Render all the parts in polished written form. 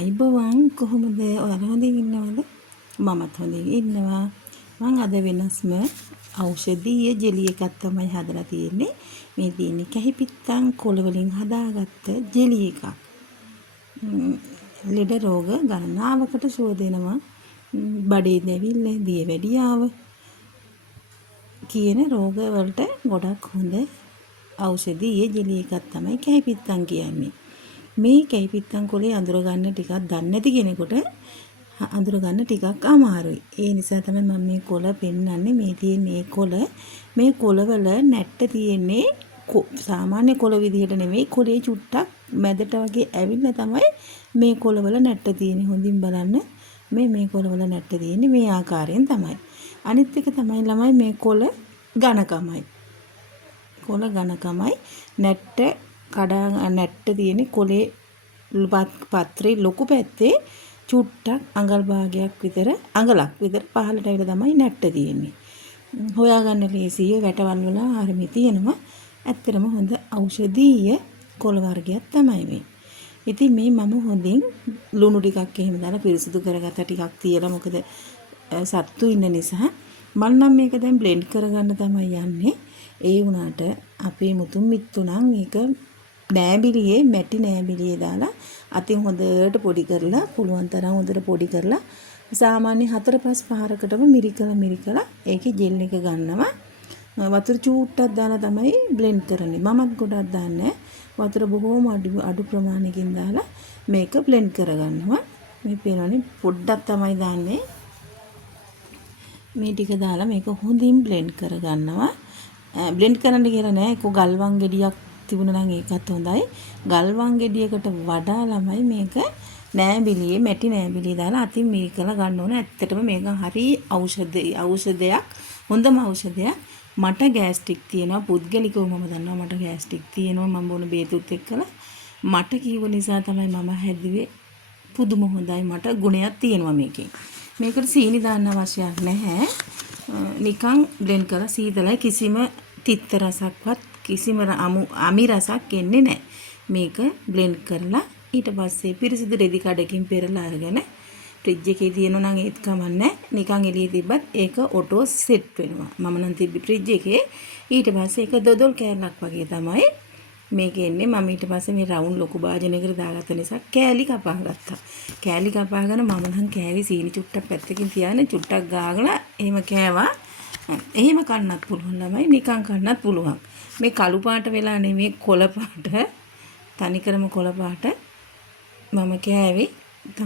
අයිබෝවන් කොහොමද ඔයාලා හොඳින් ඉන්නවද? මමත් හොඳින් ඉන්නවා. මම අද වෙනස්ම ඖෂධීය ජෙලි එකක් තමයි හදලා තියෙන්නේ. මේ තියෙන්නේ කැහිපිත්තන් කොළ වලින් හදාගත්ත ජෙලි එකක්. ලෙඩ රෝග ගණනාවකට සුව දෙනවා. බඩේ දැවිල්ල, දියවැඩියාව කියන රෝග වලට ගොඩක් හොඳ ඖෂධීය ජෙලි එකක් තමයි කැහිපිත්තන් කියන්නේ. මේ කැහිපිත්තන් කොලේ අඳුර ගන්න ටිකක් දන්නේ නැති කෙනෙකුට අඳුර ගන්න ටිකක් අමාරුයි. ඒ නිසා තමයි මම මේ කොළ පෙන්වන්නේ. මේ තියෙන මේ කොළවල නැට්ට තියෙන්නේ සාමාන්‍ය කොළ විදිහට නෙමෙයි. කොළේ චුට්ටක් මැදට වගේ ඇවිල්ලා තමයි මේ කොළවල නැට්ට තියෙන්නේ. හොඳින් බලන්න. මේ කොළවල නැට්ට තියෙන්නේ මේ ආකාරයෙන් තමයි. අනිත් එක තමයි ළමයි මේ කොළ ඝනකමයි. කොළ ඝනකමයි නැට්ට තියෙන්නේ කොලේ පත්‍රේ ලොකු පැත්තේ චුට්ටක් අඟල් භාගයක් විතර අඟලක් විතර පහළට ඇවිල්ලා තමයි නැට්ට තියෙන්නේ. හොයාගන්න ලේසියි වැටවල් වල ආරමේ තියෙනවා. ඇත්තටම හොඳ ඖෂධීය කොළ වර්ගයක් තමයි මේ. ඉතින් මේ මම හොඳින් ලුණු ටිකක් එහෙම දාලා පිරිසිදු කරගත්ත ටිකක් තියලා මොකද සත්තු ඉන්න නිසා මම නම් මේක දැන් බ්ලෙන්ඩ් කරගන්න තමයි යන්නේ. ඒ වුණාට අපේ මුතුන් මිත්තු නම් මේක මැටි නෑබිලියේ දාලා අතින් හොඳට පොඩි කරලා පුළුවන් තරම් හොඳට පොඩි කරලා සාමාන්‍ය 4-5 පාරකටම මිරිකලා ඒකේ ජෙල් එක ගන්නවා. වතුර චූට්ටක් දාලා තමයි බ්ලෙන්ඩ් කරන්නේ. මමත් ගොඩක් දාන්නේ වතුර බොහෝම අඩු ප්‍රමාණයකින් දාලා මේක බ්ලෙන්ඩ් කරගන්නවා. මේ පේනවනේ පොඩ්ඩක් තමයි දාන්නේ. මේ ටික දාලා මේක හොඳින් බ්ලෙන්ඩ් කරගන්නවා. බ්ලෙන්ඩ් කරන්න කියලා නෑ. ඒක ගල්වන් ගෙඩියක් තිබුණා නම් ඒකත් හොඳයි. ගල්වන් ගෙඩියකට වඩා ළමයි මේක මැටි නෑබිලිය දාලා අතින් මිරිකලා ගන්න ඕන. ඇත්තටම මේක හරි ඖෂධයක්. හොඳම ඖෂධයක්. මට ගෑස්ට්‍රික් තියෙනවා. පුද්ගලිකව මම දන්නවා මට ගෑස්ට්‍රික් තියෙනවා. මම බොන බේතුත් එක්කලා මට කිව්ව නිසා තමයි මම හැදුවේ. පුදුම හොඳයි. මට ගුණයක් තියෙනවා මේකේ. මේකට සීනි දාන්න අවශ්‍යයක් නැහැ. නිකන් බ්ලෙන්ඩ් කරලා සීතලයි කිසිම තිත්ත රසක්වත් කිසිම අමි රසක් එන්නේ නැහැ. මේක බ්ලෙන්ඩ් කරලා ඊට පස්සේ පිරිසිදු රෙදි කඩකින් පෙරලා අරගෙන ෆ්‍රිජ් එකේ තියෙනවා නම් ඒත් කමන්නේ. නිකන් එළියේ තිබ්බත් ඒක ඔටෝ සෙට් වෙනවා. මම නම් තිබ්බි ෆ්‍රිජ් එකේ. ඊට පස්සේ ඒක දොදොල් කෑල්ලක් වගේ තමයි මේක එන්නේ. මම ඊට පස්සේ මේ රවුන්ඩ් ලොකු භාජනයකට දාගත්ත නිසා කෑලි කපා ගත්තා. කෑලි කපාගෙන මම නම් කෑවි සීනි චුට්ටක් පැත්තකින් තියාගෙන චුට්ටක් ගාගෙන එහෙම කෑවා. එහෙම කන්නත් පුළුවන් ළමයි. නිකන් කන්නත් පුළුවන්. මේ කළු පාට වෙලා නෙමෙයි කොළ පාට. තනිකරම කොළ පාට මම කෑවේ.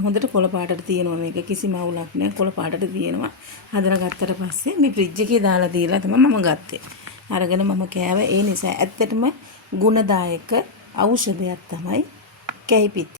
හොඳට කොළ පාටට තියෙනවා මේක. කිසිම අවුලක් නැහැ. කොළ පාටට තියෙනවා. හදලා ගත්තට පස්සේ මේ ෆ්‍රිජ් එකේ දාලා දීලා තමයි මම ගත්තේ. අරගෙන මම කෑවා. ඒ නිසා ඇත්තටම ගුණදායක ඖෂධයක් තමයි කැහිපිත්ත.